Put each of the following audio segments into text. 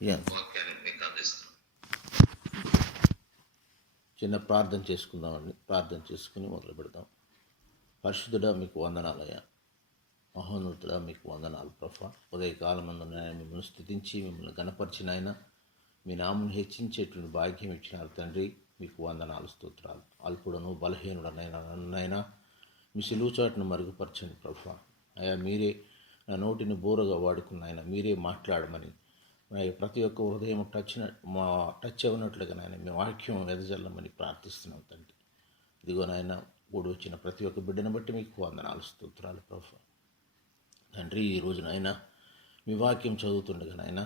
వాక్యాన్ని మీకు అందిస్తాం. చిన్న ప్రార్థన చేసుకుందామండి. ప్రార్థన చేసుకుని మొదలు పెడదాం. పరిశుద్ధుడా మీకు వందనాలయ్యా, మహోన్నతుడా మీకు వందనాలు ప్రభా. ఉదయకాలమందు మిమ్మల్ని స్తుతించి మిమ్మల్ని గణపరిచిన ఆయన, మీ నామను హెచ్చించేటువంటి భాగ్యం ఇచ్చినారు తండ్రి. మీకు వందనాలు, స్తోత్రాలు. అల్పుడను బలహీనుడనైనా నన్నైనా మీ సిలువు చాటును మరుగుపరచండి ప్రభా. అయ్యా మీరే నా నోటిని బోరగా వాడుకున్న ఆయన, మీరే మాట్లాడమని ప్రతి ఒక్క హృదయం టచ్ అవునట్లుగా నాయన మీ వాక్యం వెదజల్లమని ప్రార్థిస్తున్నాం తండ్రి. ఇదిగో నాయన కూడి వచ్చిన ప్రతి ఒక్క బిడ్డను బట్టి మీకు వందనాలు, స్తోత్రాలు ప్రభా. తండ్రి ఈ రోజునైనా మీ వాక్యం చదువుతుండగా నాయన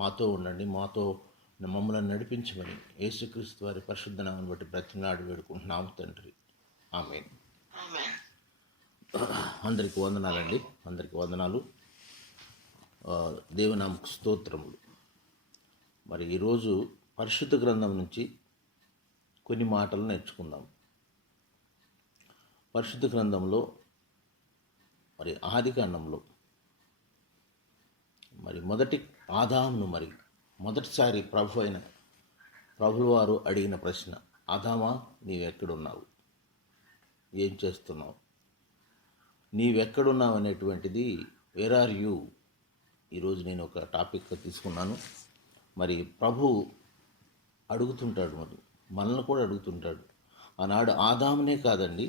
మాతో ఉండండి, మాతో మమ్మల్ని నడిపించమని యేసుక్రీస్తు వారి పరిశుద్ధ నామమును బట్టి బ్రతిమలాడి వేడుకుంటున్నాము తండ్రి. ఆమేన్. అందరికీ వందనాలండి, అందరికీ వందనాలు. దేవునామకు స్తోత్రములు. మరి ఈరోజు పరిశుద్ధ గ్రంథం నుంచి కొన్ని మాటలు నేర్చుకుందాం. పరిశుద్ధ గ్రంథంలో మరి ఆదికాండంలో మరి మొదటి ఆదామును మొదటిసారి ప్రభువు వారు అడిగిన ప్రశ్న, ఆదామా నీవెక్కడున్నావు, ఏం చేస్తున్నావు, నీవెక్కడున్నావు అనేటువంటిది వేర్ ఆర్ యూ. ఈరోజు నేను ఒక టాపిక్గా తీసుకున్నాను. మరి ప్రభు అడుగుతుంటాడు, మనల్ని కూడా అడుగుతుంటాడు. ఆనాడు ఆదామునే కాదండి,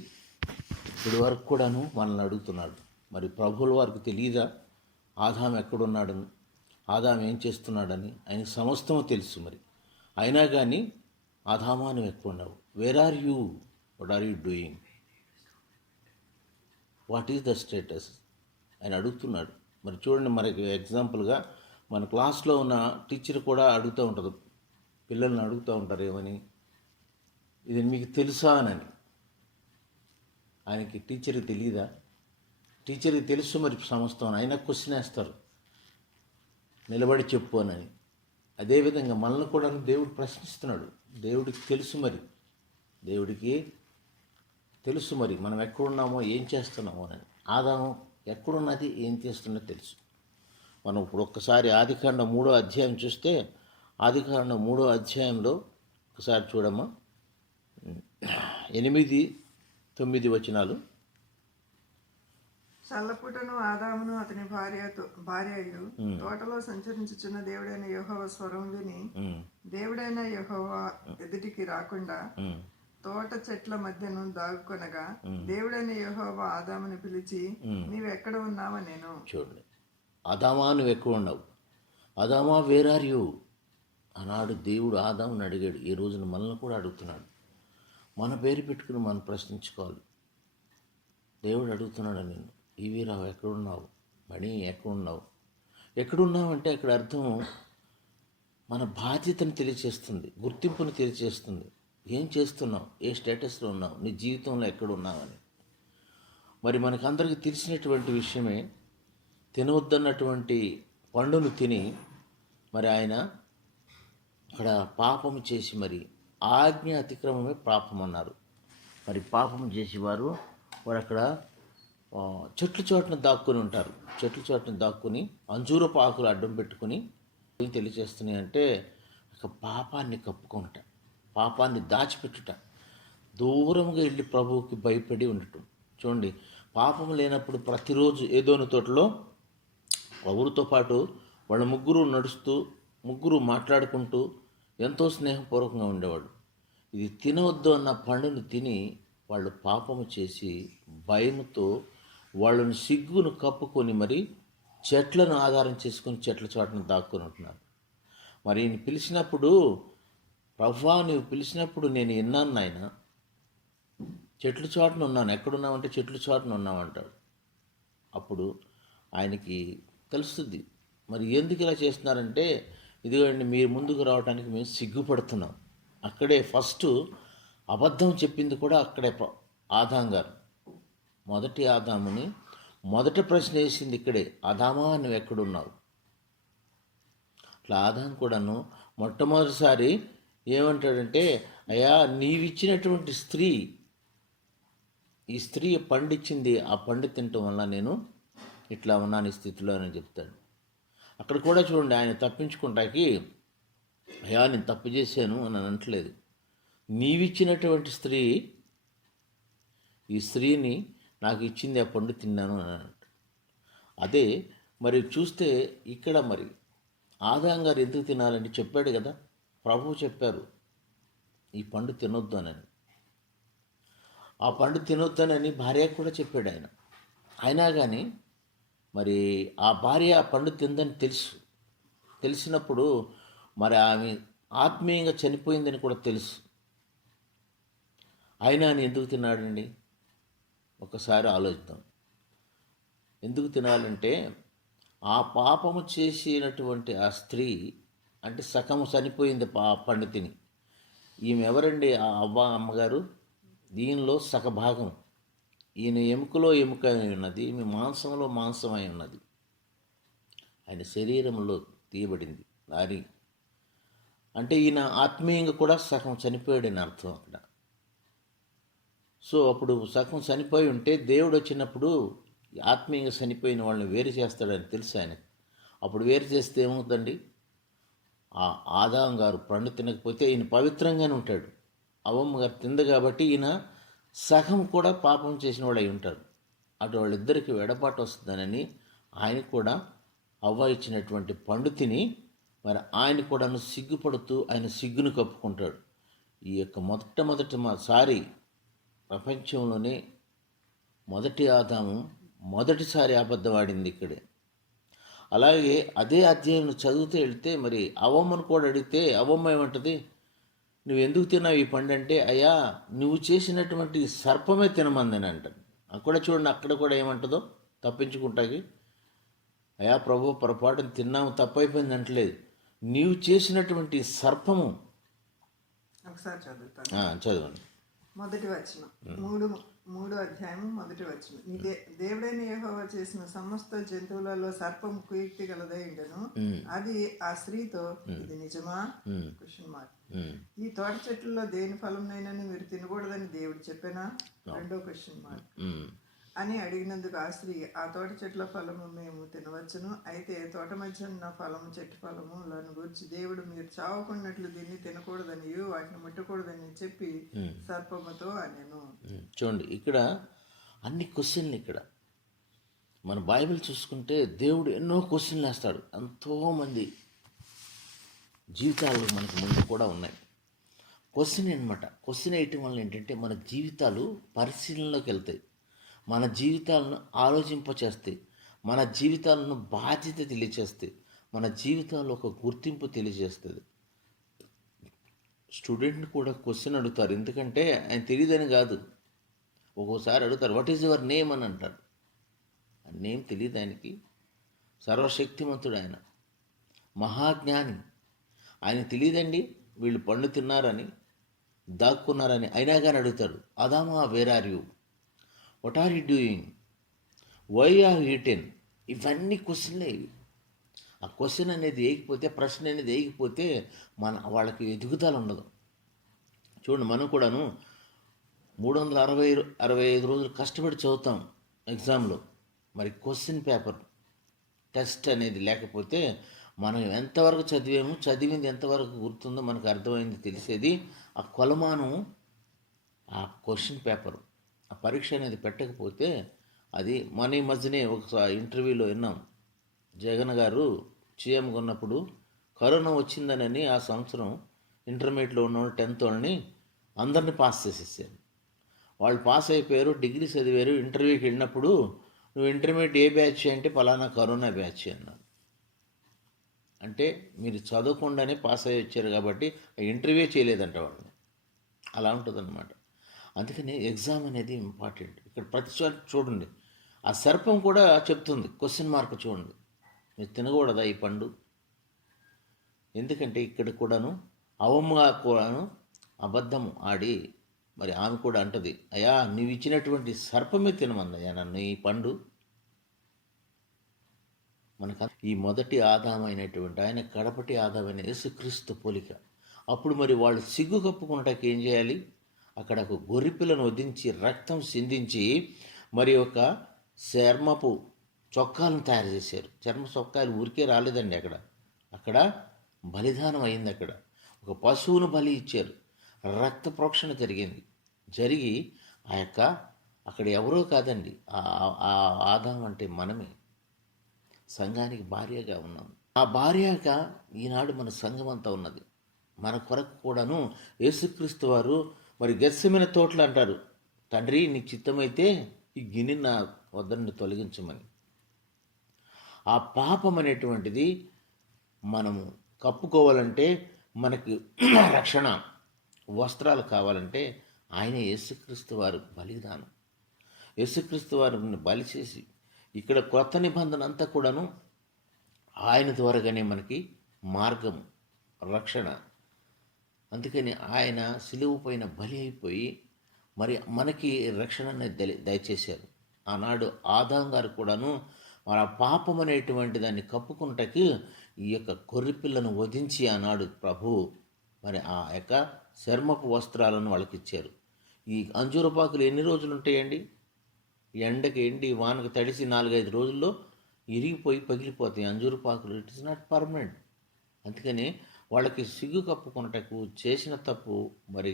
ఇప్పటి వరకు కూడాను మనల్ని అడుగుతున్నాడు. మరి ప్రభువుల వారికి తెలియదా ఆదాము ఎక్కడున్నాడని, ఆదాము ఏం చేస్తున్నాడని? ఆయనకి సమస్తము తెలుసు. మరి అయినా కానీ ఆదామా నువ్వు ఎక్కడున్నావు, where are you, what are you doing, what is the status ఆయన అడుగుతున్నాడు. మరి చూడండి, మనకి ఎగ్జాంపుల్గా మన క్లాస్లో ఉన్న టీచర్ కూడా అడుగుతూ ఉంటుంది, పిల్లల్ని అడుగుతూ ఉంటారు ఏమని, ఇది మీకు తెలుసా అని. ఆయనకి టీచర్కి తెలియదా? టీచర్కి తెలుసు మరి సమస్తం, అయినా క్వశ్చన్ వేస్తారు, నిలబడి చెప్పు అని. అదేవిధంగా మనల్ని కూడా దేవుడు ప్రశ్నిస్తున్నాడు. దేవుడికి తెలుసు, దేవుడికి తెలుసు మనం ఎక్కడున్నామో ఏం చేస్తున్నామో అని. ఆదాము ఎక్కడున్నది ఏం చేస్తున్నదో తెలుసు. మనం ఇప్పుడు ఒక్కసారి ఆదికాండం 3వ అధ్యాయం చూస్తే, ఆదికాండం 3వ అధ్యాయంలో ఒకసారి చూడమ్మా, 8-9 వచనాలు. చల్లపుటను ఆదామును అతని భార్యయు తోటలో సంచరించుచున్న దేవుడైన యెహోవా స్వరం విని దేవుడైన యెహోవా ఎదుటికి రాకుండా తోట చెట్ల మధ్యను దాగుకొనగా దేవుడైన యెహోవా ఆదాముని పిలిచి, నీవెక్కడ ఉన్నావా నేను. చూడండి, ఆదామా నువ్వు ఎక్కడ ఉన్నావు, ఆదామా వేర్ ఆర్ యూ అన్నాడు దేవుడు. ఆదాముని అడిగాడు. ఈ రోజున మనల్ని కూడా అడుగుతున్నాడు. మన పేరు పెట్టుకుని మనం ప్రశ్నించుకోవాలి. దేవుడు అడుగుతున్నాడు, నేను ఈవీరావు ఎక్కడున్నావు, మణి ఎక్కడున్నావు. ఎక్కడున్నావు అంటే అక్కడ అర్థం మన బాధ్యతను తెలియచేస్తుంది, గుర్తింపును తెలియచేస్తుంది. ఏం చేస్తున్నావు, ఏ స్టేటస్లో ఉన్నావు, నీ జీవితంలో ఎక్కడున్నావని. మరి మనకందరికీ తెలిసినటువంటి విషయమే, తినవద్దన్నటువంటి పండును తిని మరి ఆయన అక్కడ పాపము చేసి, మరి ఆజ్ఞ అతిక్రమమే పాపం అన్నారు. మరి పాపం చేసేవారు అక్కడ చెట్ల చోటున దాక్కుని ఉంటారు. చెట్ల చోటున దాక్కుని అంజూరపు ఆకులు అడ్డం పెట్టుకుని ఏం తెలియచేస్తున్నాయి అంటే, ఒక పాపాన్ని కప్పుకుంట, పాపాన్ని దాచిపెట్టుట, దూరంగా వెళ్ళి ప్రభువుకి భయపడి ఉండటం. చూడండి, పాపం లేనప్పుడు ప్రతిరోజు ఏదోని తోటలో ప్రభువుతో పాటు వాళ్ళ ముగ్గురు మాట్లాడుకుంటూ ఎంతో స్నేహపూర్వకంగా ఉండేవాడు. ఇది తినవద్దు అన్న పండును తిని వాళ్ళు పాపము చేసి భయముతో వాళ్ళని సిగ్గును కప్పుకొని మరి చెట్లను ఆధారం చేసుకొని చెట్ల చోటను దాక్కుని ఉంటున్నారు. మరి ఈయన పిలిచినప్పుడు, ప్రభువా నీవు పిలిచినప్పుడు నేను విన్నాను నాయన, చెట్ల చోటను ఉన్నాను. ఎక్కడున్నావంటే చెట్ల చోటను ఉన్నామంటాడు. అప్పుడు ఆయనకి తెలుస్తుంది మరి ఎందుకు ఇలా చేస్తున్నారంటే, ఇదిగోండి మీరు ముందుకు రావడానికి మేము సిగ్గుపడుతున్నాం. అక్కడే ఫస్ట్ అబద్ధం చెప్పింది కూడా అక్కడే ఆదాం గారు. మొదటి ఆదాముని మొదటి ప్రశ్న వేసింది ఇక్కడే, ఆదామా నువ్వు ఎక్కడున్నావు. అట్లా ఆదాం కూడాను మొట్టమొదటిసారి ఏమంటాడంటే, అయ్యా నీవిచ్చినటువంటి స్త్రీ, ఈ స్త్రీ పండిచ్చింది, ఆ పండు తినటం వల్ల నేను ఇట్లా ఉన్నాను ఈ స్థితిలో అని చెప్తాడు. అక్కడ కూడా చూడండి, ఆయన తప్పించుకుంటాకి అయ్యా నేను తప్పు చేశాను అని అనట్లేదు. నీవిచ్చినటువంటి స్త్రీ, ఈ స్త్రీని నాకు ఇచ్చింది, ఆ పండు తిన్నాను అని అన్నట్టు. అదే మరి చూస్తే ఇక్కడ మరి ఆదాం గారు ఎందుకు తినాలని చెప్పాడు కదా, ప్రభువు చెప్పారు ఈ పండు తినొద్దు అని. ఆ పండు తినొద్దనని భార్యకు కూడా చెప్పాడు ఆయన. అయినా కానీ మరి ఆ భార్య ఆ పండు తిందని తెలిసినప్పుడు మరి ఆమె ఆత్మీయంగా చనిపోయిందని కూడా తెలుసు. అయినా ఆయన ఎందుకు తిన్నాడండి? ఒకసారి ఆలోచిద్దాం. ఎందుకు తినాలంటే ఆ పాపము చేసినటువంటి ఆ స్త్రీ అంటే సగము చనిపోయింది పండు తిని. ఈమె ఎవరండి? ఆ అమ్మగారు. దీనిలో సగభాగం. ఈయన ఎముకలో ఎముక అయి ఉన్నది, ఈమె మాంసంలో మాంసం అయి ఉన్నది. ఆయన శరీరంలో తీయబడింది నారి. అంటే ఈయన ఆత్మీయంగా కూడా సగం చనిపోయాడని అర్థం అక్కడ. సో అప్పుడు సగం చనిపోయి ఉంటే దేవుడు వచ్చినప్పుడు ఆత్మీయంగా చనిపోయిన వాళ్ళని వేరు చేస్తాడని తెలుసు ఆయన. అప్పుడు వేరు చేస్తే ఏమవుతుందండి? ఆ ఆదాం గారు పండు తినకపోతే ఈయన పవిత్రంగానే ఉంటాడు. అవ్వమ్మ గారు తింది కాబట్టి ఈయన సగం కూడా పాపం చేసిన వాడు అయి ఉంటాడు. అటు వాళ్ళిద్దరికి వెడపాటు వస్తుందనని ఆయన కూడా అవ్వ ఇచ్చినటువంటి పండు తిని మరి ఆయన కూడాను సిగ్గుపడుతూ ఆయన సిగ్గును కప్పుకుంటాడు. ఈ యొక్క మొదటిసారి ప్రపంచంలోనే మొదటి ఆదాము మొదటిసారి అబద్ధమాడింది ఇక్కడే. అలాగే అదే అధ్యాయం చదువుతూ వెళ్తే మరి అవ్వమ్మను కూడా అడిగితే అవ్వమ్మ ఏమంటుంది? నువ్వు ఎందుకు తిన్నావు ఈ పండు అంటే, అయ్యా నువ్వు చేసినటువంటి సర్పమే తినమందని అంటాను. అక్కడ చూడండి, అక్కడ కూడా ఏమంటుందో తప్పించుకుంటాకి, అయ్యా ప్రభు పొరపాటును తిన్నాము తప్పైపోయింది అంటలేదు, నీవు చేసినటువంటి సర్పము. ఒకసారి చదువుతాను, చదవండి. మొదటి వచనం, మూడో అధ్యాయం మొదటి వచనం. దేవుడైన యెహోవా చేసిన సమస్త జంతువులలో సర్పం కుయుక్తి గలదై ఉండెను. అది ఆ స్త్రీతో, ఇది నిజమా? Question mark. ఈ తోట చెట్లలో దేని ఫలంనైనా మీరు తినకూడదని దేవుడు చెప్పానా? రెండో క్వశ్చన్ మార్క్. అని అడిగినందుకు ఆ స్త్రీ, ఆ తోట చెట్ల ఫలము మేము తినవచ్చును, అయితే తోట మధ్య ఉన్న ఫలము చెట్టు ఫలములను గురించి దేవుడు మీరు చావకున్నట్లు దీన్ని తినకూడదని వాటిని ముట్టకూడదని చెప్పి సర్పముతో అనెను. చూడండి, ఇక్కడ అన్ని క్వశ్చన్లు. ఇక్కడ మన బైబిల్ చూసుకుంటే దేవుడు ఎన్నో క్వశ్చన్లు వేస్తాడు. ఎంతోమంది జీవితాలు మనకు ముందు కూడా ఉన్నాయి. క్వశ్చన్ అనమాట. క్వశ్చన్ వేయటం వల్ల ఏంటంటే మన జీవితాలు పరిశీలనలోకి వెళ్తాయి, మన జీవితాలను ఆలోచింపచేస్తాయి, మన జీవితాలను బాధ్యత తెలియచేస్తాయి, మన జీవితాల్లో ఒక గుర్తింపు తెలియజేస్తుంది. స్టూడెంట్ని కూడా క్వశ్చన్ అడుగుతారు, ఎందుకంటే ఆయన తెలియదని కాదు. ఒక్కోసారి అడుగుతారు, వాట్ ఈజ్ యువర్ నేమ్ అని అంటారు. ఆ నేమ్ తెలియదు ఆయనకి. సర్వశక్తిమంతుడు ఆయన, మహాజ్ఞాని. ఆయన తెలియదండి వీళ్ళు పండు తిన్నారని, దాక్కున్నారని. అయినా కానీ అడుగుతాడు, అదామా where are you, what are you doing, why are eaten. ఇవన్నీ క్వశ్చన్లే ఇవి. ఆ క్వశ్చన్ అనేది వేయకపోతే, ప్రశ్న అనేది వేయకపోతే వాళ్ళకి ఎదుగుదల ఉండదు. చూడండి, మనం కూడాను 365 రోజులు కష్టపడి చదువుతాం ఎగ్జామ్లో. మరి క్వశ్చన్ పేపర్ టెస్ట్ అనేది లేకపోతే మనం ఎంతవరకు చదివింది ఎంతవరకు గుర్తుందో మనకు అర్థమైంది తెలిసేది ఆ కొలమానం, ఆ క్వశ్చన్ పేపర్. ఆ పరీక్ష అనేది పెట్టకపోతే అది మన ఈ మధ్యనే ఒకసారి ఇంటర్వ్యూలో విన్నాం. జగన్ గారు సీఎంగా ఉన్నప్పుడు కరోనా వచ్చిందనని ఆ సంవత్సరం ఇంటర్మీడియట్లో ఉన్నవాళ్ళు 10th వాళ్ళని అందరినీ పాస్ చేసేసారు. వాళ్ళు పాస్ అయిపోయారు, డిగ్రీ చదివారు. ఇంటర్వ్యూకి వెళ్ళినప్పుడు నువ్వు ఇంటర్మీడియట్ ఏ బ్యాచ్ అంటే పలానా కరోనా బ్యాచ్ అన్నారు. అంటే మీరు చదవకుండానే పాస్ అయ్యి వచ్చారు కాబట్టి ఇంటర్వ్యూ చేయలేదంట వాళ్ళని. అలా ఉంటుందన్నమాట. అందుకని ఎగ్జామ్ అనేది ఇంపార్టెంట్. ఇక్కడ ప్రతిసారి చూడండి, ఆ సర్పం కూడా చెప్తుంది, క్వశ్చన్ మార్క్ చూడండి, మీరు తినకూడదా ఈ పండు. ఎందుకంటే ఇక్కడ కూడాను అవమ్మగా కూడాను అబద్ధము ఆడి మరి ఆమె కూడా అంటది, అయ్యా నువ్వు ఇచ్చినటువంటి సర్పమే తినమందయ్యా నన్ను ఈ పండు. మనకు ఈ మొదటి ఆదామైనటువంటి ఆయన కడపటి ఆదామైన యేసుక్రీస్తు పోలిక. అప్పుడు మరి వాళ్ళు సిగ్గు కప్పుకున్నటానికి ఏం చేయాలి? అక్కడ ఒక గొర్రెపిల్లను వధించి రక్తం సిందించి మరి ఒక చర్మపు చొక్కాలను తయారు చేశారు. చర్మ చొక్కాలు ఊరికే రాలేదండి అక్కడ బలిదానం అయింది. అక్కడ ఒక పశువును బలి ఇచ్చారు. రక్త ప్రోక్షణ జరిగి అక్కడ ఎవరో కాదండి, ఆ ఆదాం అంటే మనమే సంఘానికి భార్యగా ఉన్నాం. ఆ భార్యగా ఈనాడు మన సంఘం అంతా ఉన్నది. మన కొరకు కూడాను యేసుక్రీస్తు వారు మరి గెత్సెమనే తోటలు అంటారు, తండ్రి నీ చిత్తమైతే ఈ గిన్నె నా వద్ద నుండి తొలగించమని. ఆ పాపం అనేటువంటిది మనము కప్పుకోవాలంటే, మనకి రక్షణ వస్త్రాలు కావాలంటే ఆయన యేసుక్రీస్తు వారు బలిదానం. యేసుక్రీస్తు వారిని బలి చేసి ఇక్కడ కొత్త నిబంధన అంతా కూడాను ఆయన ద్వారాగానే మనకి మార్గము, రక్షణ. అందుకని ఆయన సిలువ పైన బలి అయిపోయి మరి మనకి రక్షణ అనేది దయచేశారు. ఆనాడు ఆదాం గారు కూడాను మన పాపం అనేటువంటి దాన్ని కప్పుకుంటకి ఈ యొక్క గొర్రెపిల్లను వధించి ఆనాడు ప్రభు మరి ఆ యొక్క చర్మపు వస్త్రాలను వాళ్ళకి ఇచ్చారు. ఈ అంజూరపాకులు ఎన్ని రోజులు ఉంటాయండి? ఎండకి ఎండి వానకు తడిసి 4-5 రోజుల్లో ఇరిగిపోయి పగిలిపోతాయి అంజూరపాకులు. It is not permanent. అందుకని వాళ్ళకి సిగ్గు కప్పుకున్నటకు చేసిన తప్పు మరి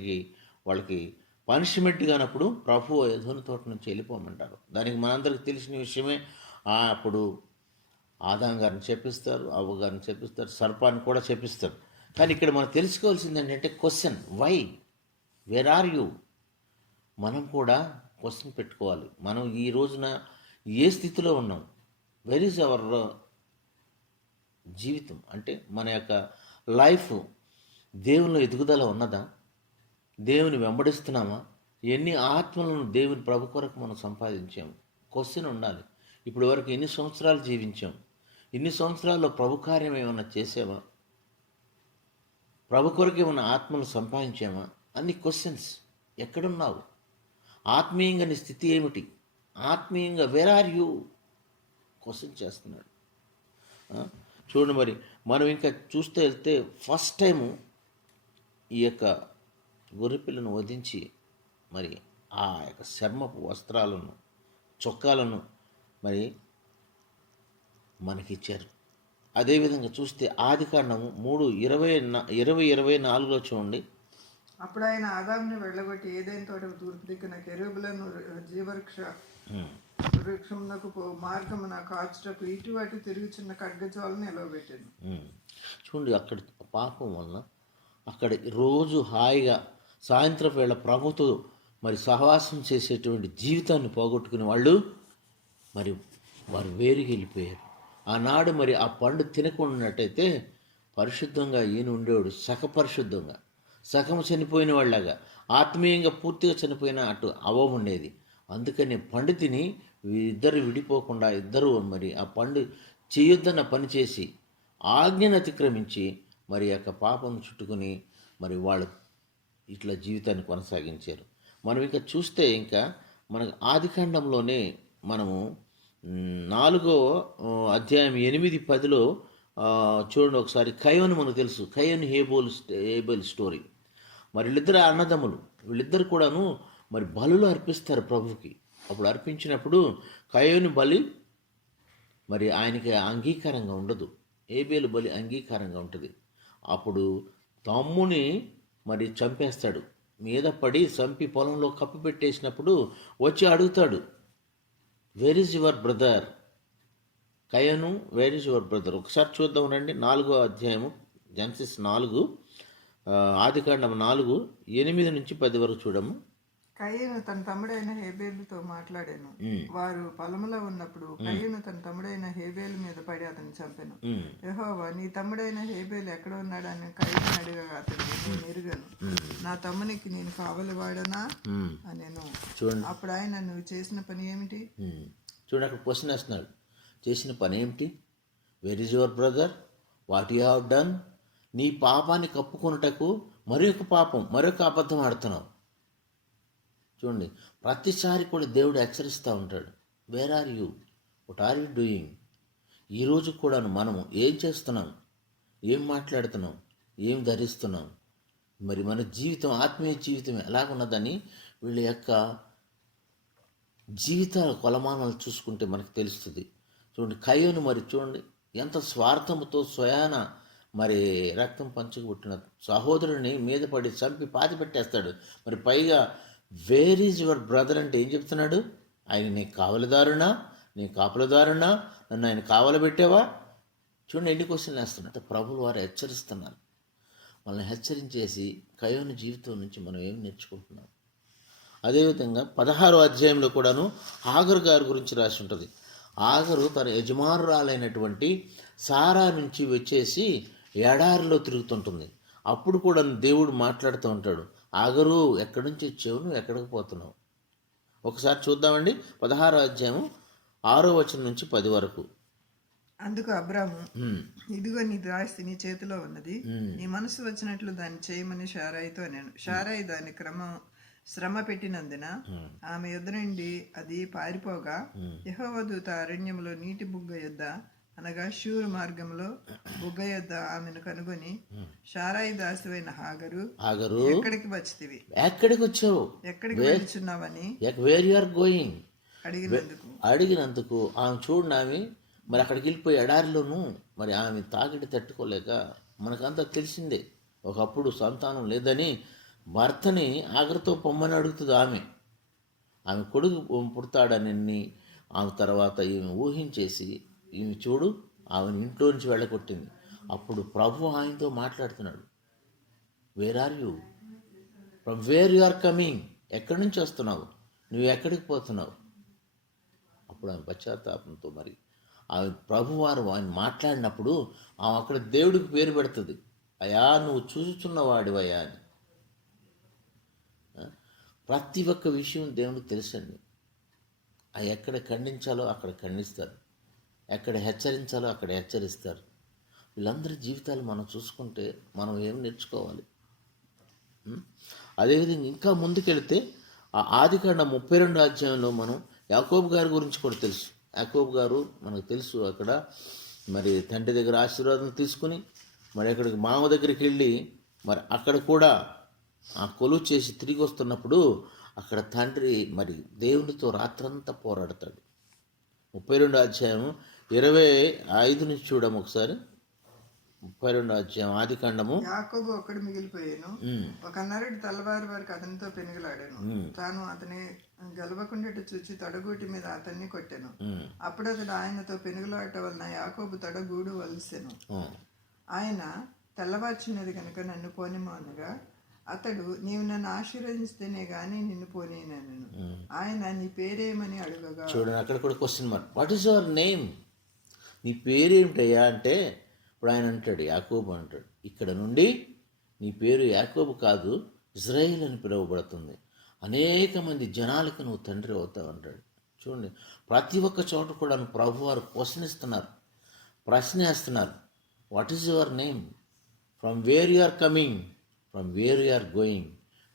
వాళ్ళకి పనిష్మెంట్ కానప్పుడు ప్రభు యెహోవా తోట నుంచి వెళ్ళిపోమంటారు. దానికి మనందరికి తెలిసిన విషయమే. అప్పుడు ఆదాం గారిని చెప్పిస్తారు, అవ్వ గారిని చెప్పిస్తారు, సర్పాన్ని కూడా చెప్పిస్తారు. కానీ ఇక్కడ మనం తెలుసుకోవాల్సింది ఏంటంటే question, why, where are you? మనం కూడా క్వశ్చన్ పెట్టుకోవాలి. మనం ఈ రోజున ఏ స్థితిలో ఉన్నాం? వెర్ ఈజ్ అవర్ జీవితం? అంటే మన యొక్క లైఫ్ దేవునిలో ఎదుగుదల ఉన్నదా? దేవుని వెంబడిస్తున్నామా? ఎన్ని ఆత్మలను దేవుని ప్రభు కొరకు మనం సంపాదించాము? క్వశ్చన్ ఉండాలి. ఇప్పుడు వరకు ఎన్ని సంవత్సరాలు జీవించాం? ఇన్ని సంవత్సరాల్లో ప్రభు కార్యం ఏమన్నా చేసామా? ప్రభు కొరకు ఏమన్నా ఆత్మను సంపాదించామా? అన్ని క్వశ్చన్స్. ఎక్కడున్నావు? ఆత్మీయంగా నీ స్థితి ఏమిటి? ఆత్మీయంగా వేర్ ఆర్ యూ? క్వశ్చన్ చేస్తున్నాడు. చూడండి, మరి మనం ఇంకా చూస్తే వెళ్తే ఫస్ట్ టైము ఈ యొక్క గొర్రెపిల్లను వధించి మరి ఆ యొక్క చర్మపు వస్త్రాలను, చొక్కాలను మరి మనకిచ్చారు. అదేవిధంగా చూస్తే ఆదికాండము 3:20-24 చూడండి. అప్పుడు ఆయన ఆదాముని వెళ్ళగొట్టి ఏదైనా తోట తూర్పు దిక్కున కెరూబులను వృక్షమునకు మార్గమున కాచుటకు ఇటు అటు తిరుగుచున్న ఖడ్గజ్వాలను నిలవబెట్టాను. చూడండి, అక్కడ పాపం వలన అక్కడ రోజు హాయిగా సాయంత్రం వేళ ప్రభుతో మరి సహవాసం చేసేటువంటి జీవితాన్ని పోగొట్టుకునే వాళ్ళు మరి వారు వేరుగా వెళ్ళిపోయారు. ఆనాడు మరి ఆ పండు తినకుండానట్టయితే పరిశుద్ధంగా ఈయన ఉండేవాడు, సకపరిశుద్ధంగా, సగం చనిపోయిన వాళ్ళగా, ఆత్మీయంగా పూర్తిగా చనిపోయిన అటు అవ్వ ఉండేది. అందుకని పండు తిని ఇద్దరు విడిపోకుండా ఇద్దరు మరి ఆ పండు చేయొద్దన్న పని చేసి ఆజ్ఞను అతిక్రమించి మరి యొక్క పాపం చుట్టుకుని మరి వాళ్ళు ఇట్లా జీవితాన్ని కొనసాగించారు. మనం ఇంకా చూస్తే ఇంకా మనకు ఆదికాండంలోనే మనము 4వ అధ్యాయం 8-10లో చూడండి ఒకసారి. కయోను మనకు తెలుసు, కయోను హేబేల్ స్టోరీ. మరి వీళ్ళిద్దరు అన్నదమ్ములు, వీళ్ళిద్దరు కూడాను మరి బలులు అర్పిస్తారు ప్రభుకి. అప్పుడు అర్పించినప్పుడు కయోను బలి మరి ఆయనకి అంగీకారంగా ఉండదు, హేబేలు బలి అంగీకారంగా ఉంటుంది. అప్పుడు తమ్ముని మరి చంపేస్తాడు, మీద పడి చంపి పొలంలో కప్పు పెట్టేసినప్పుడు వచ్చి అడుగుతాడు, వేర్ ఈజ్ యువర్ బ్రదర్? కయోను, వేర్ ఈజ్ యువర్ బ్రదర్? ఒకసారి చూద్దాం రండి. 4వ అధ్యాయము జెనసిస్ 4, ఆదికాండం 4:8-10 వరకు చూడము. కయ్యను తన తమ్ముడైన హేబేలుతో మాట్లాడాను. వారు పొలంలో ఉన్నప్పుడు కయ్యను తన తమ్ముడైన హేబేలు మీద పడి అతన్ని చంపాను. యెహోవా, నీ తమ్ముడైన హేబేలు ఎక్కడ ఉన్నాడని కయ్యను అడిగగా అతను, నేను ఎరుగను, నా తమ్మునికి నేను కావలివాడనా అనేను. అప్పుడు ఆయన, నువ్వు చేసిన పని ఏమిటి? చూడండి, అక్కడ క్వశ్చన్ వేస్తున్నాడు. చేసిన పని ఏమిటి? Where is your brother? What you have done? నీ పాపాన్ని కప్పుకొనుటకు మరొక పాపం, మరొక అబద్ధం ఆడుతున్నావు. చూడండి, ప్రతిసారి కూడా దేవుడు హెచ్చరిస్తూ ఉంటాడు, where are you? What are you doing? ఈరోజు కూడాను మనము ఏం చేస్తున్నాం, ఏం మాట్లాడుతున్నాం, ఏం ధరిస్తున్నాం, మరి మన జీవితం, ఆత్మీయ జీవితం ఎలాగున్నదని వీళ్ళ యొక్క జీవితాల కొలమానాలు చూసుకుంటే మనకు తెలుస్తుంది. చూడండి కయ్యూను మరి చూడండి ఎంత స్వార్థముతో స్వయాన మరి రక్తం పంచుకుపుట్టిన సహోదరుని మీద పడి చంపి పాతి పెట్టేస్తాడు. మరి పైగా వేర్ ఈజ్ యువర్ బ్రదర్ అంటే ఏం చెప్తున్నాడు? ఆయన నీ కావలిదారునా, నీ కాపులదారునా, నన్ను ఆయన కావలబెట్టావా? చూడండి ఎన్ని క్వశ్చన్లు వేస్తున్నారు. ప్రభులు వారు హెచ్చరిస్తున్నారు. మనల్ని హెచ్చరించేసి కయ్యూను జీవితం నుంచి మనం ఏం నేర్చుకుంటున్నాం? అదేవిధంగా 16వ అధ్యాయంలో కూడాను ఆగరు గారి గురించి రాసి ఉంటుంది. ఆగరు తన యజమానురాలైనటువంటి సారా నుంచి వచ్చేసి ఎడారిలో తిరుగుతుంటుంది. అప్పుడు కూడా దేవుడు మాట్లాడుతూ ఉంటాడు, ఆగరు ఎక్కడి నుంచి వచ్చావు, నువ్వు ఎక్కడికి పోతున్నావు? ఒకసారి చూద్దామండి. 16వ అధ్యాయం 6వ వచనం నుంచి 10 వరకు. అందుకు అబ్రాము, ఇదిగో నీ దాసి నీ చేతిలో ఉన్నది, నీ మనసు వచ్చినట్లు దాన్ని చేయమని షారాయితో నేను. షారాయి దాని శ్రమ పెట్టినందున ఆమె యొద్ద నుండి అది పారిపోగా, యెహోవా దూత అరణ్యంలో నీటి బుగ్గ యొద్ద అనగా షూరు మార్గంలో బుగ్గ యొద్ద ఆమెను కనుగొని, షారాయి దాసివైన హాగరు, ఎక్కడికి వచ్చితివి, ఎక్కడికి వచ్చావు, ఎక్కడికి వెళ్తున్నావని వేర్ యు ఆర్ గోయింగ్ అడిగినందుకు ఆమె చూడండి, ఆమె మరి అక్కడికి వెళ్ళిపోయి ఎడారిలోను మరి ఆమె తాకిడి తట్టుకోలేక, మనకంతా తెలిసిందే ఒకప్పుడు సంతానం లేదని భర్తని ఆగరుతో పొమ్మని అడుగుతుంది. ఆమె కొడుకు పుడతాడని ఆమె తర్వాత ఈమె ఊహించేసి ఈమె చూడు ఆమెను ఇంట్లో నుంచి వెళ్ళగొట్టింది. అప్పుడు ప్రభు ఆయనతో మాట్లాడుతున్నాడు, where are you, from where you are coming, ఎక్కడి నుంచి వస్తున్నావు, నువ్వు ఎక్కడికి పోతున్నావు? అప్పుడు ఆమె పశ్చాత్తాపంతో మరి ఆమె ప్రభువారు ఆయన మాట్లాడినప్పుడు ఆమె అక్కడ దేవుడికి పేరు పెడుతుంది, అయా నువ్వు చూచుచున్నవాడివయ్యా అని. ప్రతి ఒక్క విషయం దేవుడికి తెలుసండి. అవి ఎక్కడ ఖండించాలో అక్కడ ఖండిస్తారు, ఎక్కడ హెచ్చరించాలో అక్కడ హెచ్చరిస్తారు. వీళ్ళందరి జీవితాలు మనం చూసుకుంటే మనం ఏం నేర్చుకోవాలి? అదేవిధంగా ఇంకా ముందుకెళ్తే ఆ ఆదికాండం 32వ అధ్యాయంలో మనం యాకోబు గారి గురించి కూడా తెలుసు. యాకోబు గారు మనకు తెలుసు, అక్కడ మరి తండ్రి దగ్గర ఆశీర్వాదం తీసుకుని మరి అక్కడికి మామ దగ్గరికి వెళ్ళి మరి అక్కడ కూడా ఆ కొలువు చేసి తిరిగి వస్తున్నప్పుడు అక్కడ తండ్రి మరి దేవునితో రాత్రంతా పోరాడతాడు. 32వ అధ్యాయం 25 నుంచి చూడము ఒకసారి. 32వ అధ్యాయం ఆదికాండము. యాకోబు ఒక్కడు మిగిలిపోయాను, ఒక నరుడు తెల్లవారి వారికి అతనితో పెనుగులాడాను, తాను అతని గెలవకుండేట చూచి తొడగూటి మీద అతన్ని కొట్టాను. అప్పుడు అతడు ఆయనతో పెనుగులాట వలన యాకోబు తొడగూడు వలసెను. ఆయన తెల్లవార్చినది కనుక నన్ను పోనిమనగా, అతడు నీవు నన్ను ఆశీర్వదిస్తేనే గాని నిన్ను పోనీనను. ఆయన నీ పేరేమని అడుగగా, చూడండి అక్కడ కూడా question mark, what is your name, నీ పేరేమిటయ్యా అంటే ఇప్పుడు ఆయన అంటాడు యాకోబు అంటాడు, ఇక్కడ నుండి నీ పేరు యాకోబు కాదు ఇజ్రాయేల్ అని పిలువబడుతుంది, అనేక మంది జనాలకు నువ్వు తండ్రి అవుతావు అంటాడు. చూడండి ప్రతి ఒక్క చోట కూడా ప్రభువారు ప్రశ్నేస్తున్నారు, what is your name, from where you are coming, from where you are going,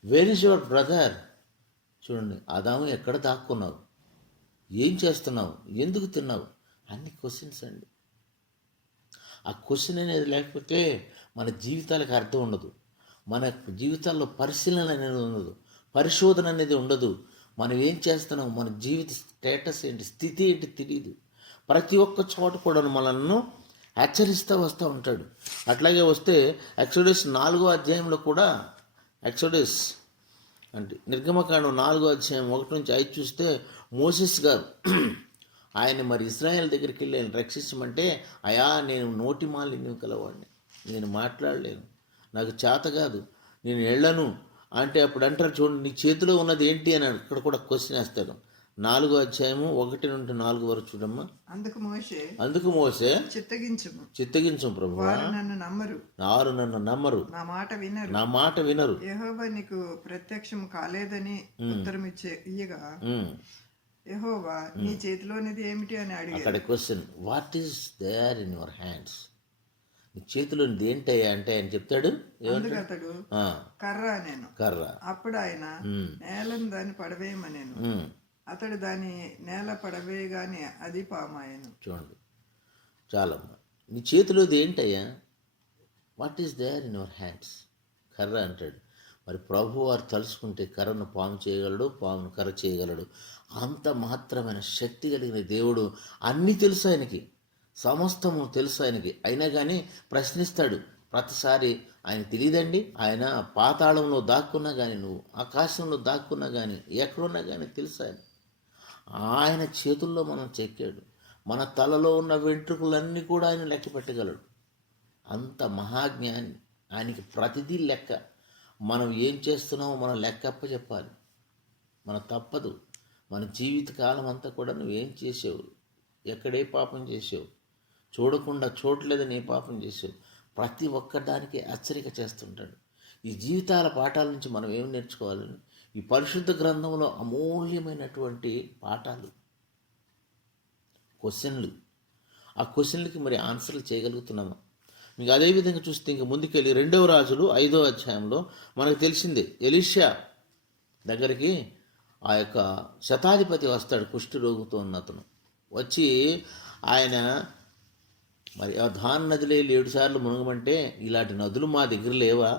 where is your brother. చూడండి ఆదాము ఎక్కడ దాక్కున్నావు, ఏం చేస్తున్నావు, ఎందుకు తిన్నావు, అన్ని క్వశ్చన్స్ అండి. ఆ క్వశ్చన్ అనేది లేకపోతే మన జీవితాలకు అర్థం ఉండదు, మన జీవితాల్లో పరిశీలన అనేది ఉండదు, పరిశోధన అనేది ఉండదు. మనం ఏం చేస్తున్నాం, మన జీవిత స్టేటస్ ఏంటి, స్థితి ఏంటి తెలియదు. ప్రతి ఒక్క చోట కూడా మనల్ని హెచ్చరిస్తూ వస్తూ ఉంటాడు. అట్లాగే వస్తే ఎక్సోడస్ 4వ అధ్యాయంలో కూడా, ఎక్సోడస్ అంటే నిర్గమకాండం 4వ అధ్యాయం 1 నుంచి 5 చూస్తే మోసెస్ గారు ఆయన మరి ఇశ్రాయేల్ దగ్గరికి వెళ్ళి ఆయన రక్షించమంటే, అయా నేను నోటి మాలిన్యం కలవాడిని, నేను మాట్లాడలేను, నాకు చేత కాదు, నేను వెళ్ళను అంటే అప్పుడు అంటారు చూడండి నీ చేతిలో ఉన్నది ఏంటి అని అక్కడ కూడా క్వశ్చన్ వేస్తాడు. 4వ అధ్యాయము 1 నుండి 4 వరకు చూడమ్మా. అందుకు మోసే చిత్తగించు ప్రభువా, వారు నన్ను నమ్మరు, నా మాట వినరు, యెహోవా నీకు ప్రత్యక్షం కాలేదని ఉత్తరం ఇయ్యగా, యెహోవా నీ చేతిలోనిది ఏమిటి అని అడిగాడు. అక్కడ question, what is there in your hands, నీ చేతిలోనిది ఏంటయ్యా అంటే ఆయన చెప్తాడు, అతడు కర్ర. అప్పుడు ఆయన నేలను దాన్ని పడవేయమనేను, అతడు దాన్ని నేల పడవేయగానే అది పామాయను. చూడండి చాలమ్మా, నీ చేతిలోది ఏంటయ్యా, what is there in your hands, కర్ర అంటాడు. మరి ప్రభు వారు తలుచుకుంటే కర్రను పాము చేయగలడు, పామును కర్ర చేయగలడు. అంత మాత్రమైన శక్తి కలిగిన దేవుడు. అన్నీ తెలుసు ఆయనకి, సమస్తము తెలుసు ఆయనకి. అయినా కానీ ప్రశ్నిస్తాడు ప్రతిసారి. ఆయన తెలియదండి, ఆయన పాతాళంలో దాక్కున్నా కానీ, నువ్వు ఆకాశంలో దాక్కున్నా కానీ, ఎక్కడున్నా కానీ తెలుసు ఆయన. ఆయన చేతుల్లో మనం చెక్కాడు. మన తలలో ఉన్న వెంట్రుకలన్నీ కూడా ఆయన లెక్క పెట్టగలడు. అంత మహాజ్ఞాని. ఆయనకి ప్రతిదీ లెక్క. మనం ఏం చేస్తున్నామో మనం లెక్క అప్పచెప్పాలి. మన తప్పదు. మన జీవితకాలం అంతా కూడా నువ్వేం చేసావు, ఎక్కడే పాపం చేసావు, చూడలేదని ఏ పాపం చేసావు, ప్రతి ఒక్కదానికి హెచ్చరిక చేస్తుంటాడు. ఈ జీవితాల పాఠాల నుంచి మనం ఏం నేర్చుకోవాలని, ఈ పరిశుద్ధ గ్రంథంలో అమూల్యమైనటువంటి పాఠాలు, క్వశ్చన్లు. ఆ క్వశ్చన్లకి మరి ఆన్సర్లు చేయగలుగుతున్నామా? మీకు అదేవిధంగా చూస్తే ఇంక ముందుకెళ్ళి 2వ రాజులు 5వ అధ్యాయంలో మనకు తెలిసిందే, ఎలీషా దగ్గరికి ఆ యొక్క శతాధిపతి వస్తాడు, కుష్ఠరోగితో ఉన్న అతను వచ్చి, ఆయన మరి ఆ ధాన్ నదిలో 7 సార్లు మునగమంటే, ఇలాంటి నదులు మా దగ్గర లేవా,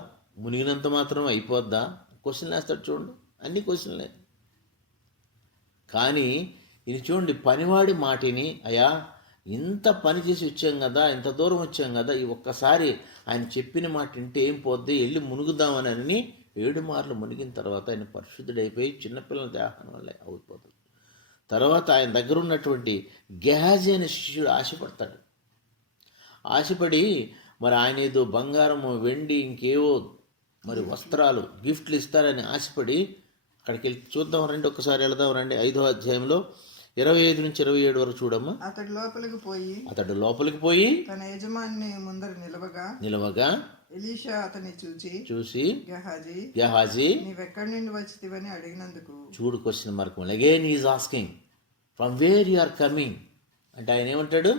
మునిగినంత మాత్రం అయిపోద్దా? క్వశ్చన్లు వేస్తాడు. చూడండి, అన్ని క్వశ్చన్లే. కానీ ఇది చూడండి, పనివాడి మాటిని, అయ్యా ఇంత పని చేసి వచ్చాం కదా, ఇంత దూరం వచ్చాం కదా, ఈ ఒక్కసారి ఆయన చెప్పిన మాట వింటే ఏం పోద్ది, వెళ్ళి మునుగుదామని 7 మార్లు మునిగిన తర్వాత ఆయన పరిశుద్ధుడైపోయి చిన్నపిల్లల దేహం వల్లే అయిపోతుంది. తర్వాత ఆయన దగ్గర ఉన్నటువంటి గెహాజీ అనే శిష్యుడు ఆశపడతాడు. ఆశపడి మరి ఆయన ఏదో బంగారము, వెండి, ఇంకేవో మరి వస్త్రాలు, గిఫ్ట్లు ఇస్తారని ఆశపడి అక్కడికి వెళ్ళి చూద్దాం రండి, ఒక్కసారి వెళదాం రండి. 5వ అధ్యాయంలో 25 నుంచి 27 వరకు చూడమ్మా. అతడు లోపలికి పోయి తన యజమాని ముందర నిలవగా ఎలీషా అతన్ని చూసి గెహాజీ నీవెక్కడి నుండి వచ్చితివని అడిగినందుకు, చూడు question mark, again he is asking from where you are coming అంటే ఆయన ఏమంటాడు,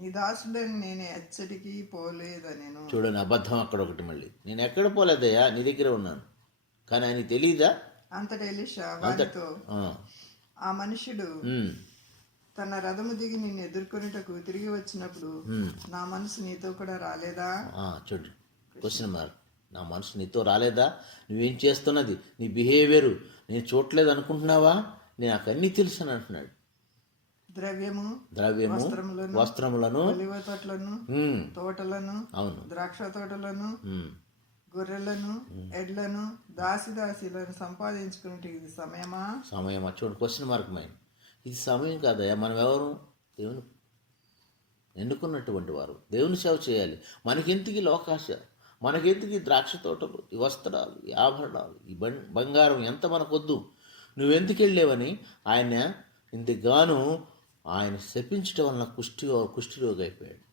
నీ దాసుడని నేను ఎచ్చటికి పోలేదనేను. చూడండి, అబద్ధం అక్కడ ఒకటి. మళ్ళీ నేను ఎక్కడ పోలేదయ్యా, నీ దగ్గర ఉన్నాను. కానీ ఆయనకి తెలియదా? అంతటా ఎలీషా వారితో, ఆ మనుషుడు తన రథము దిగి నిన్ను ఎదుర్కొనేటకు తిరిగి వచ్చినప్పుడు నా మనసు నీతో కూడా రాలేదా? చూడు క్వశ్చన్ మార్క్. నా మనసు నీతో రాలేదా? నువ్వేం చేస్తున్నది, నీ బిహేవియరు నేను చూడలేదు అనుకుంటున్నావా? నేను నాకు అన్నీ తెలుసు అని అంటున్నాడు. ద్రవ్యము, వస్త్రములను, తోటలను, అవును, ద్రాక్ష తోటలను, గొర్రెలను, ఎడ్లను, దాసీలను సంపాదించుకునే ఇది సమయమా? చూడు క్వశ్చన్ మార్క్ మైండ్. ఇది సమయం కాదయ్యా. మనం ఎవరు? దేవుని ఎన్నుకున్నటువంటి వారు. దేవుని సేవ చేయాలి. మనకెందుకు లోకాశ, మనకెందుకు ఈ ద్రాక్ష తోటలు, ఈ వస్త్రాలు, ఈ ఆభరణాలు, ఈ బంగారం ఎంత మనకొద్దు. నువ్వెందుకు వెళ్ళేవని ఆయన ఇంతగాను ఆయన శపించటం వలన కుష్ఠరోగి అయిపోయాడు.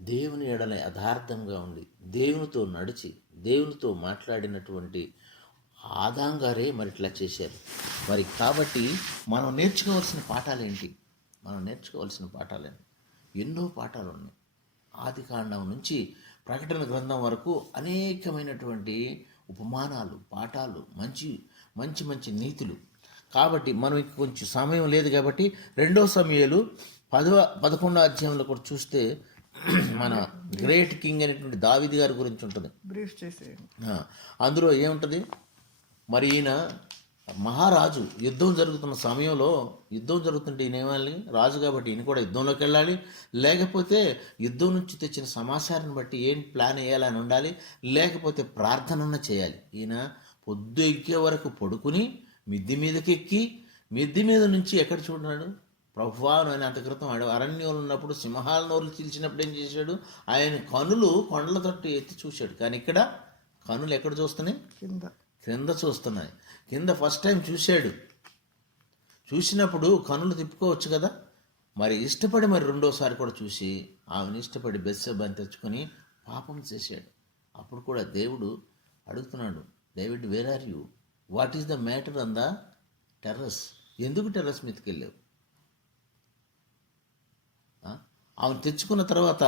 దేవుని ఎడల యథార్థంగా ఉండి, దేవునితో నడిచి, దేవునితో మాట్లాడినటువంటి ఆదాంగారే మరి ఇట్లా చేశారు. మరి కాబట్టి మనం నేర్చుకోవాల్సిన పాఠాలేంటి? ఎన్నో పాఠాలు ఉన్నాయి. ఆదికాండం నుంచి ప్రకటన గ్రంథం వరకు అనేకమైనటువంటి ఉపమానాలు, పాఠాలు, మంచి మంచి మంచి నీతులు. కాబట్టి మనం కొంచెం సమయం లేదు కాబట్టి 2వ సమూయేలు 11వ అధ్యాయంలో కూడా చూస్తే మన గ్రేట్ కింగ్ అనేటువంటి దావీదు గారి గురించి ఉంటుంది. అందులో ఏముంటుంది, మరి ఈయన మహారాజు, యుద్ధం జరుగుతుంటే ఈయన ఏమాలి, రాజు కాబట్టి ఈయన కూడా యుద్ధంలోకి వెళ్ళాలి. లేకపోతే యుద్ధం నుంచి తెచ్చిన సమాచారాన్ని బట్టి ఏం ప్లాన్ వేయాలని ఉండాలి, లేకపోతే ప్రార్థన చేయాలి. ఈయన పొద్దు ఎక్కే వరకు పడుకుని మిద్ది మీదకి ఎక్కి, మిద్ది మీద నుంచి ఎక్కడ చూడన్నాడు, ప్రభువా ఆయన అంత క్రితం అరణ్యంలో ఉన్నప్పుడు సింహాల నోరులు చీల్చినప్పుడు ఏం చేశాడు, ఆయన కనులు కొండల తట్టు ఎత్తి చూశాడు. కానీ ఇక్కడ కనులు ఎక్కడ చూస్తున్నాయి, క్రింద చూస్తున్నాయి. కింద ఫస్ట్ టైం చూసినప్పుడు కనులు తిప్పుకోవచ్చు కదా. మరి ఇష్టపడి మరి 2వసారి కూడా చూసి ఆమెను ఇష్టపడి బెత్షెబాని తెచ్చుకొని పాపం చేశాడు. అప్పుడు కూడా దేవుడు అడుగుతున్నాడు, David where are you, what is the matter on the terrace, ఎందుకు టెర్రస్ మీదకి వెళ్ళావు? ఆమెను తెచ్చుకున్న తర్వాత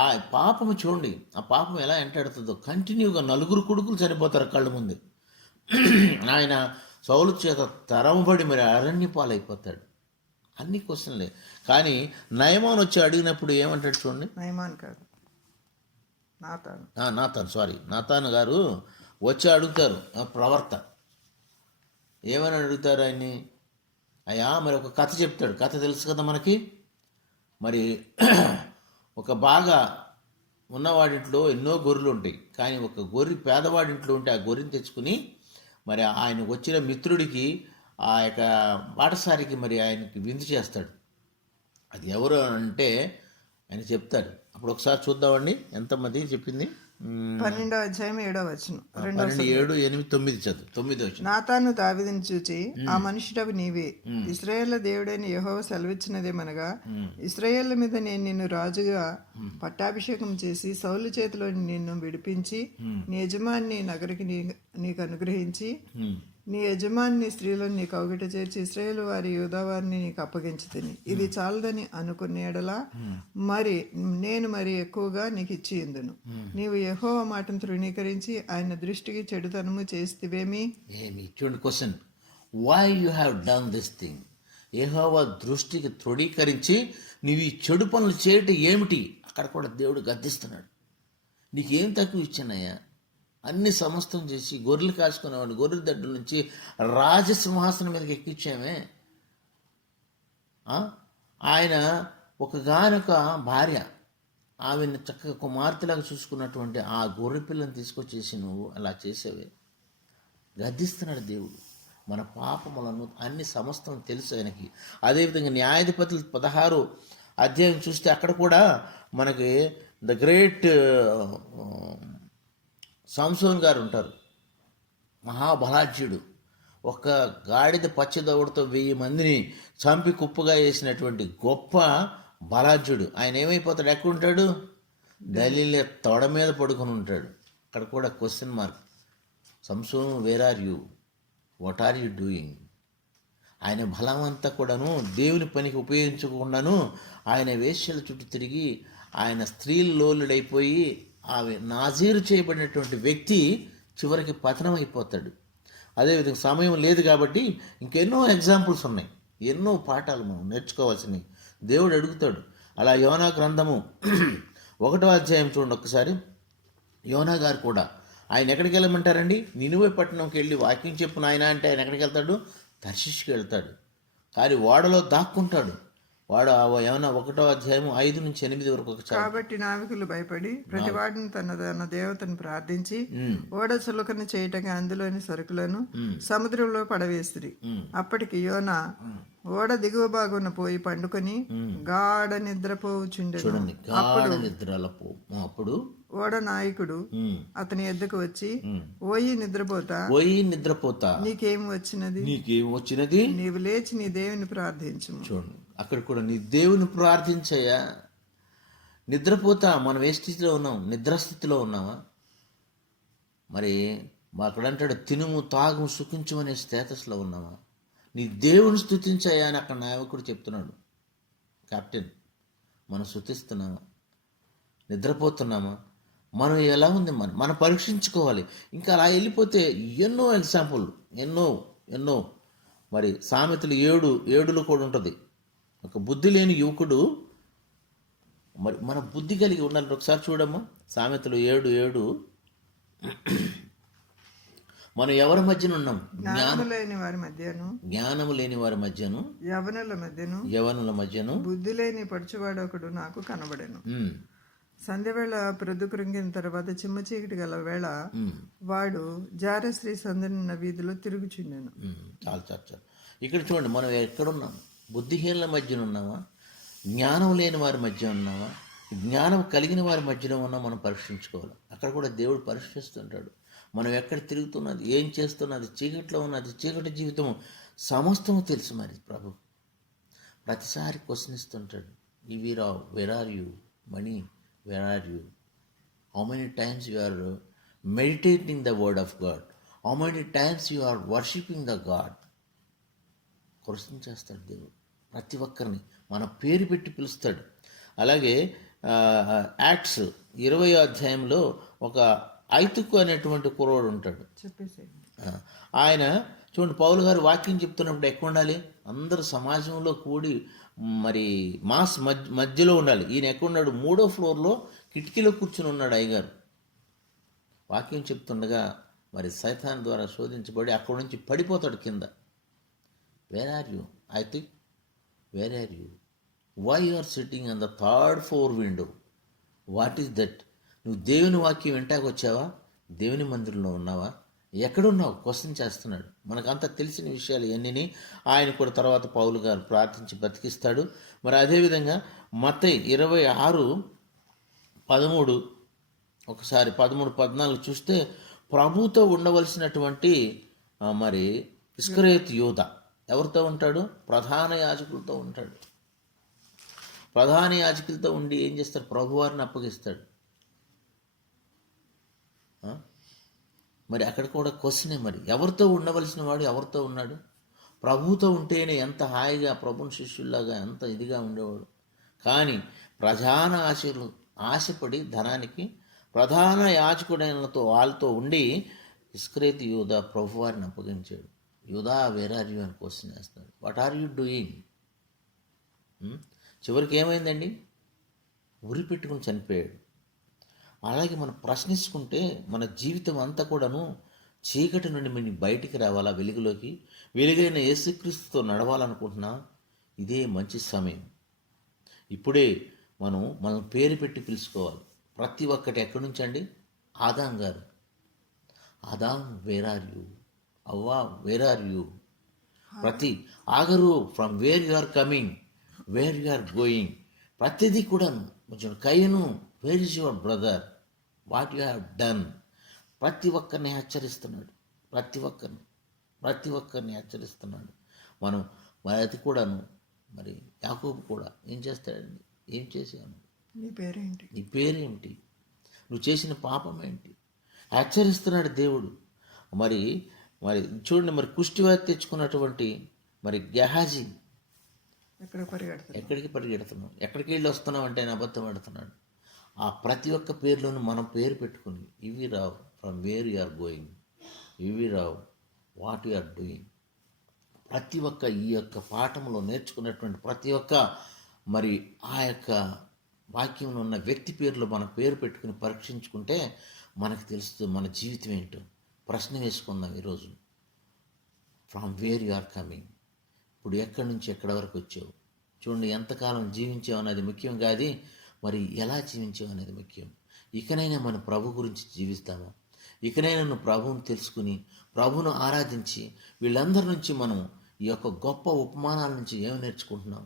ఆ పాపము చూడండి, ఆ పాపం ఎలా ఎంటాడుతుందో. కంటిన్యూగా 4 కొడుకులు చనిపోతారు కళ్ళ ముందు. ఆయన సౌలు చేత తరమబడి మరి అరణ్య పాలైపోతాడు. అన్ని క్వశ్చన్లే. కానీ నయమాన్ వచ్చి అడిగినప్పుడు ఏమంటాడు చూడండి, నాతాను. నాతాను గారు వచ్చి అడుగుతారు ఆ ప్రవర్త. ఏమని అడుగుతారు ఆయన్ని? అయ్యా మరి ఒక కథ చెప్తాడు. కథ తెలుసు కదా మనకి. మరి ఒక బాగా ఉన్నవాడింట్లో ఎన్నో గొర్రెలు ఉంటాయి, కానీ ఒక గొర్రె పేదవాడింట్లో ఉంటే ఆ గొర్రెని తెచ్చుకుని మరి ఆయన వచ్చిన మిత్రుడికి ఆ యొక్క బాటసారికి మరి ఆయనకి విందు చేస్తాడు. అది ఎవరు అంటే ఆయన చెప్తాడు. అప్పుడు ఒకసారి చూద్దామండి ఎంతమంది చెప్పింది. 12వ అధ్యాయం 7వ వచనం. 12, 7, 8, 9 చదువు. 9 వచ్చిన. నాతాను దావీదును చూచి, ఆ మనుషుడవి నీవే, ఇశ్రాయేలు దేవుడైన యెహోవా సెలవిచ్చినదేమనగా, ఇశ్రాయేలు మీద నేను నిన్ను రాజుగా పట్టాభిషేకం చేసి సౌలు చేతిలో నిన్ను విడిపించి నీ యజమాని నగరికి నీకు అనుగ్రహించి నీ యజమాని స్త్రీలను నీకు అవగిట చేర్చి ఇశ్రాయేలు వారి యూదా వారిని నీకు అప్పగించుతిని. ఇది చాలదని అనుకునేడలా మరి ఎక్కువగా నీకు ఇచ్చి ఎందును. నీవు యెహోవా మాటను తృణీకరించి ఆయన దృష్టికి చెడుతనము చేస్తేవేమి? చూడండి question, why you have done this thing? యెహోవా దృష్టికి తృణీకరించి నీవు ఈ చెడు పనులు చేయటం ఏమిటి? అక్కడ కూడా దేవుడు గద్దిస్తున్నాడు. నీకేం తక్కువ ఇచ్చానయ్యా? అన్ని సమస్తం చేసి గొర్రెలు కాసుకునేవాడిని గొర్రెల దడ్డు నుంచి రాజసింహాసనం మీదకి ఎక్కించామే. ఆయన ఒకగానొక భార్య, ఆమెను చక్కగా కుమార్తెలాగా చూసుకున్నటువంటి ఆ గొర్రె పిల్లని తీసుకొచ్చేసి నువ్వు అలా చేసేవే. గద్దిస్తున్నాడు దేవుడు. మన పాపములను అన్ని సమస్తం తెలుసు ఆయనకి. అదేవిధంగా న్యాయాధిపతులు 16 అధ్యాయం చూస్తే అక్కడ కూడా మనకి ద గ్రేట్ సంసోన్ గారు ఉంటారు. మహాబలాఢ్యుడు. ఒక గాడిద పచ్చదవుడితో 1000 మందిని చంపి కుప్పగా వేసినటువంటి గొప్ప బలాఢ్యుడు. ఆయన ఏమైపోతాడు? ఎక్కడుంటాడు? గలీలే తొడ మీద పడుకొని ఉంటాడు. అక్కడ కూడా question mark. Samson, where are you? What are you doing? ఆయన బలం అంతా కూడాను దేవుని పనికి ఉపయోగించకుండాను ఆయన వేశ్యల చుట్టూ తిరిగి ఆయన స్త్రీలోలుడైపోయి ఆమె నాజీరు చేయబడినటువంటి వ్యక్తి చివరికి పతనం అయిపోతాడు. అదేవిధంగా సమయం లేదు కాబట్టి ఇంకెన్నో ఎగ్జాంపుల్స్ ఉన్నాయి, ఎన్నో పాఠాలు మనం నేర్చుకోవాల్సినవి. దేవుడు అడుగుతాడు. అలా యోనా గ్రంథము 1వ అధ్యాయం చూడండి ఒకసారి. యోనా గారు కూడా ఆయన ఎక్కడికి వెళ్ళమంటారండి? నినివే పట్టణంకి వెళ్ళి వాక్యం చెప్పు నాయన అంటే ఆయన ఎక్కడికి వెళ్తాడు? తర్షీషుకి వెళ్తాడు. కానీ ఓడలో దాక్కుంటాడు. వాడు ఏమన్నా 1వ అధ్యాయం 5 నుంచి 8 వరకు ఒకసారి. కాబట్టి నావికులు భయపడి ప్రతివాడిని తన దేవతను ప్రార్థించి ఓడ చులకన చేయటగా అందులోని సరుకులను సముద్రంలో పడవేసిరి. అప్పటికి యోనా ఓడ దిగువ భాగమున పోయి పండుకొని గాఢ నిద్రపోవుచుండెను. అప్పుడు ఓడ నాయకుడు అతని ఎద్దుకు వచ్చి, ఓయి నిద్రపోతా నీకేం వచ్చినది? నీవు లేచి నీ దేవుని ప్రార్థించు. చూడండి అక్కడ కూడా నీ దేవుని ప్రార్థించయ్యా. నిద్రపోతా. మనం ఏ స్థితిలో ఉన్నాం? నిద్రస్థితిలో ఉన్నావా? మరి అక్కడ అంటాడు తినుము తాగు సుఖించమనే స్టేటస్లో ఉన్నావా? నీ దేవుని స్తుతించయ్యా అని అక్కడ నాయకుడు చెప్తున్నాడు. కెప్టెన్, మనం స్తుతిస్తున్నామా? నిద్రపోతున్నామా? మనం ఎలా ఉంది? మనం పరీక్షించుకోవాలి. ఇంకా అలా వెళ్ళిపోతే ఎన్నో ఎగ్జాంపుల్, ఎన్నో మరి సామెతలు 7:7 కూడా ఉంటుంది. ఒక బుద్ధి లేని యువకుడు, మరి మన బుద్ధి కలిగి ఉండాలి. ఒకసారి చూడమ్మా సామెతలు 7:7. మనం ఎవరి మధ్యన ఉన్నాం? జ్ఞానము లేని వారి మధ్యను యవనుల మధ్యను బుద్ధి లేని పడుచువాడు ఒకడు నాకు కనబడెను. సంధ్యవేళ ప్రొద్దు కృంగిన తర్వాత చిమ్మ చీకటి గల వేళ వాడు జారశ్రీ సందన వీధిలో తిరుగుచుండెను. చాలు. ఇక్కడ చూడండి, మనం ఎక్కడున్నాం? బుద్ధిహీనుల మధ్యన ఉన్నామా? జ్ఞానం లేని వారి మధ్య ఉన్నామా? జ్ఞానం కలిగిన వారి మధ్యలో ఉన్నా మనం పరీక్షించుకోవాలి. అక్కడ కూడా దేవుడు పరీక్షిస్తుంటాడు. మనం ఎక్కడ తిరుగుతున్నది, ఏం చేస్తున్నది, చీకట్లో ఉన్నది, చీకటి జీవితం సమస్తము తెలుసు. మరి ప్రభు ప్రతిసారి క్వశ్చన్ ఇస్తుంటాడు. Where are you money? Where are you? How many times you are meditating the word of God? How many times you are worshipping the God? Question చేస్తాడు దేవుడు. ప్రతి ఒక్కరిని మన పేరు పెట్టి పిలుస్తాడు. అలాగే యాక్ట్స్ 20వ అధ్యాయంలో ఒక ఐతుకు అనేటువంటి కుర్రోడు ఉంటాడు. ఆయన చూడండి, పౌలు గారు వాక్యం చెప్తున్నప్పుడు ఎక్కడ ఉండాలి? అందరూ సమాజంలో కూడి మరి మాస్ మధ్యలో ఉండాలి. ఈయన ఎక్కడ ఉన్నాడు? 3వ ఫ్లోర్లో కిటికీలో కూర్చుని ఉన్నాడు అయ్యగారు. వాక్యం చెప్తుండగా మరి సైతాన్ ద్వారా శోధించబడి అక్కడి నుంచి పడిపోతాడు కింద. Where are you? I think where are you? Why you are sitting on the third floor window? What is that? నువ్వు దేవుని వాక్యం వింటాకు వచ్చావా? దేవుని మందిరంలో ఉన్నావా? ఎక్కడున్నావు? క్వశ్చన్ చేస్తున్నాడు. మనకంతా తెలిసిన విషయాలు ఇవన్నీ ఆయన కూడా తర్వాత పౌలు గారు ప్రార్థించి బతికిస్తాడు. మరి అదేవిధంగా మత్తయి 26:13 ఒకసారి 13-14 చూస్తే ప్రభుతో ఉండవలసినటువంటి మరి ఇస్కరియోతు యూద ఎవరితో ఉంటాడు? ప్రధాన యాజకులతో ఉంటాడు. ప్రధాన యాజకులతో ఉండి ఏం చేస్తాడు? ప్రభువారిని అప్పగిస్తాడు. మరి అక్కడ కూడా క్వశ్చనే, మరి ఎవరితో ఉండవలసిన వాడు ఎవరితో ఉన్నాడు? ప్రభువుతో ఉంటేనే ఎంత హాయిగా ప్రభుని శిష్యుల్లాగా ఎంత ఇదిగా ఉండేవాడు. కానీ ప్రధాన ఆశపడి ధనానికి ప్రధాన యాజకుడైనతో వాళ్ళతో ఉండి ఇస్కరియోతు యూదా ప్రభువారిని అప్పగించాడు. యూదా వేర్ ఆర్ యూ అని క్వశ్చన్ వేస్తాడు. What are you doing? చివరికి ఏమైందండి? ఉరి పెట్టుకుని చనిపోయాడు. అలాగే మనం ప్రశ్నించుకుంటే మన జీవితం అంతా కూడాను చీకటి నుండి మనం బయటికి రావాలా, వెలుగులోకి, వెలుగైన యేసుక్రీస్తుతో నడవాలనుకుంటున్నా ఇదే మంచి సమయం. ఇప్పుడే మనం పేరు పెట్టి పిలుచుకోవాలి. ప్రతి ఒక్కటి ఎక్కడి నుంచి అండి? ఆదాం గారు. Adam where are you? అవ్వా వేర్ ఆర్ యూ? ప్రతి ఆగరు from where you are coming, where you are going, ప్రతిదీ కూడాను కొంచెం కయ్యను where is your brother, what you have done. ప్రతి ఒక్కరిని హెచ్చరిస్తున్నాడు. ప్రతి ఒక్కరిని హెచ్చరిస్తున్నాడు. మరి అది కూడాను మరి యాకోబు కూడా ఏం చేస్తాడండి? ఏం చేశాను? నీ పేరేంటి? నువ్వు చేసిన పాపం ఏంటి? హెచ్చరిస్తున్నాడు దేవుడు. మరి చూడండి, మరి కుష్టివ్యాధి తెచ్చుకున్నటువంటి మరి గెహాజీ ఎక్కడికి పరిగెడుతున్నావు? ఎక్కడికి వెళ్ళి వస్తున్నావు అంటే ఆయన అబద్ధం ఆడుతున్నాడు. ఆ ప్రతి ఒక్క పేర్లోనూ మనం పేరు పెట్టుకుని ఇవి రావు from where you are going, ఇవి రావు వాట్ యు ఆర్ డూయింగ్. ప్రతి ఒక్క ఈ యొక్క పాఠంలో నేర్చుకున్నటువంటి ప్రతి ఒక్క మరి ఆ యొక్క వాక్యంలో ఉన్న వ్యక్తి పేర్లు మన పేరు పెట్టుకుని పరీక్షించుకుంటే మనకు తెలుస్తుంది మన జీవితం ఏంటో. ప్రశ్న వేసుకుందాం ఈరోజు. From where you are coming. ఇప్పుడు ఎక్కడి నుంచి ఎక్కడి వరకు వచ్చావు? చూడండి, ఎంతకాలం జీవించావు అనేది ముఖ్యం కాదు, మరి ఎలా జీవించావు అనేది ముఖ్యం. ఇకనైనా మన ప్రభు గురించి జీవిస్తామా? ఇకనైనా నువ్వు ప్రభువుని తెలుసుకుని ప్రభువును ఆరాధించి వీళ్ళందరి నుంచి మనం ఈ యొక్క గొప్ప ఉపమానాల నుంచి ఏమి నేర్చుకుంటున్నాం?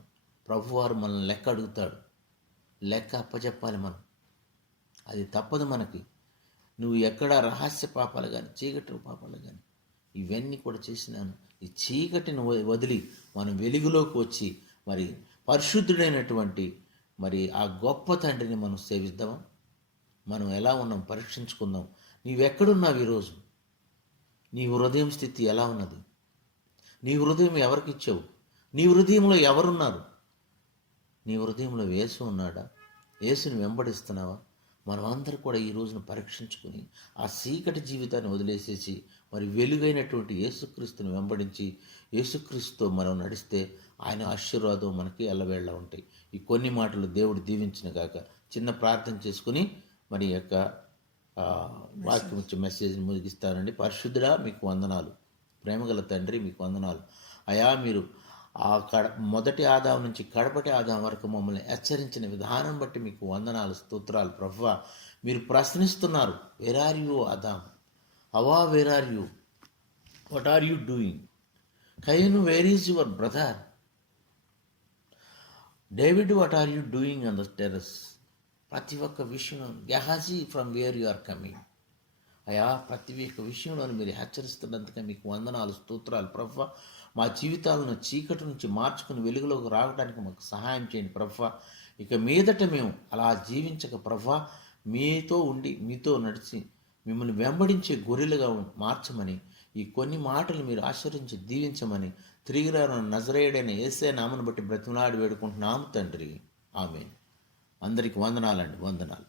ప్రభువారు మనల్ని లెక్క అడుగుతాడు. లెక్క అప్పచెప్పాలి మనం. అది తప్పదు మనకి. నువ్వు ఎక్కడ రహస్య పాపాలు కానీ చీకటి పాపాలు కానీ ఇవన్నీ కూడా చేసినాను. ఈ చీకటిని వదిలి మనం వెలుగులోకి వచ్చి మరి పరిశుద్ధుడైనటువంటి మరి ఆ గొప్ప తండ్రిని మనం సేవిద్దామా? మనం ఎలా ఉన్నాం పరీక్షించుకుందాం. నీవెక్కడున్నావు ఈరోజు? నీ హృదయం స్థితి ఎలా ఉన్నది? నీ హృదయం ఎవరికి ఇచ్చావు? నీ హృదయంలో ఎవరున్నారు? నీ హృదయంలో యేసు ఉన్నాడా? యేసుని వెంబడిస్తున్నావా? మనమందరూ కూడా ఈ రోజును పరీక్షించుకుని ఆ చీకటి జీవితాన్ని వదిలేసేసి మరి వెలుగైనటువంటి యేసుక్రీస్తుని వెంబడించి యేసుక్రీస్తుతో మనం నడిస్తే ఆయన ఆశీర్వాదం మనకి ఎల్లవేళ ఉంటాయి. ఈ కొన్ని మాటలు దేవుడు దీవించిన గాక. చిన్న ప్రార్థన చేసుకుని మరి యొక్క వాక్యం వచ్చే మెసేజ్ని ముగిస్తానండి. పరిశుద్ధుడా మీకు వందనాలు. ప్రేమగల తండ్రి మీకు వందనాలు. అయా మీరు ఆ మొదటి ఆదాం నుంచి కడపటి ఆదాం వరకు మమ్మల్ని హెచ్చరించిన విధానం బట్టి మీకు వందనాలు, స్తోత్రాలు. ప్రభువా, మీరు ప్రశ్నిస్తున్నారు, వేర్ ఆర్ యూ ఆదాం? హవా where are you? What are you doing? కయను where is your brother? David what are you doing on the terrace? ప్రతి ఒక్క విషయం గెహాజీ from where you are coming. అయా ప్రతి ఒక్క విషయంలో మీరు హెచ్చరిస్తున్నందుకే మీకు వందనాలు, స్తోత్రాలు. ప్రభువా, మా జీవితాలను చీకటి నుంచి మార్చుకుని వెలుగులోకి రావడానికి మాకు సహాయం చేయండి ప్రభువా. ఇక మీదట మేము అలా జీవించక ప్రభువా, మీతో ఉండి మీతో నడిచి మిమ్మల్ని వెంబడించే గొర్రెలుగా మార్చమని ఈ కొన్ని మాటలు మీరు ఆశీర్వదించి దీవించమని తిరిగి రాను నజరేయుడైన యేసే నామను బట్టి బ్రతిమలాడి వేడుకుంటున్నాము తండ్రి. ఆమేన్. అందరికి వందనాలండి. వందనాలు.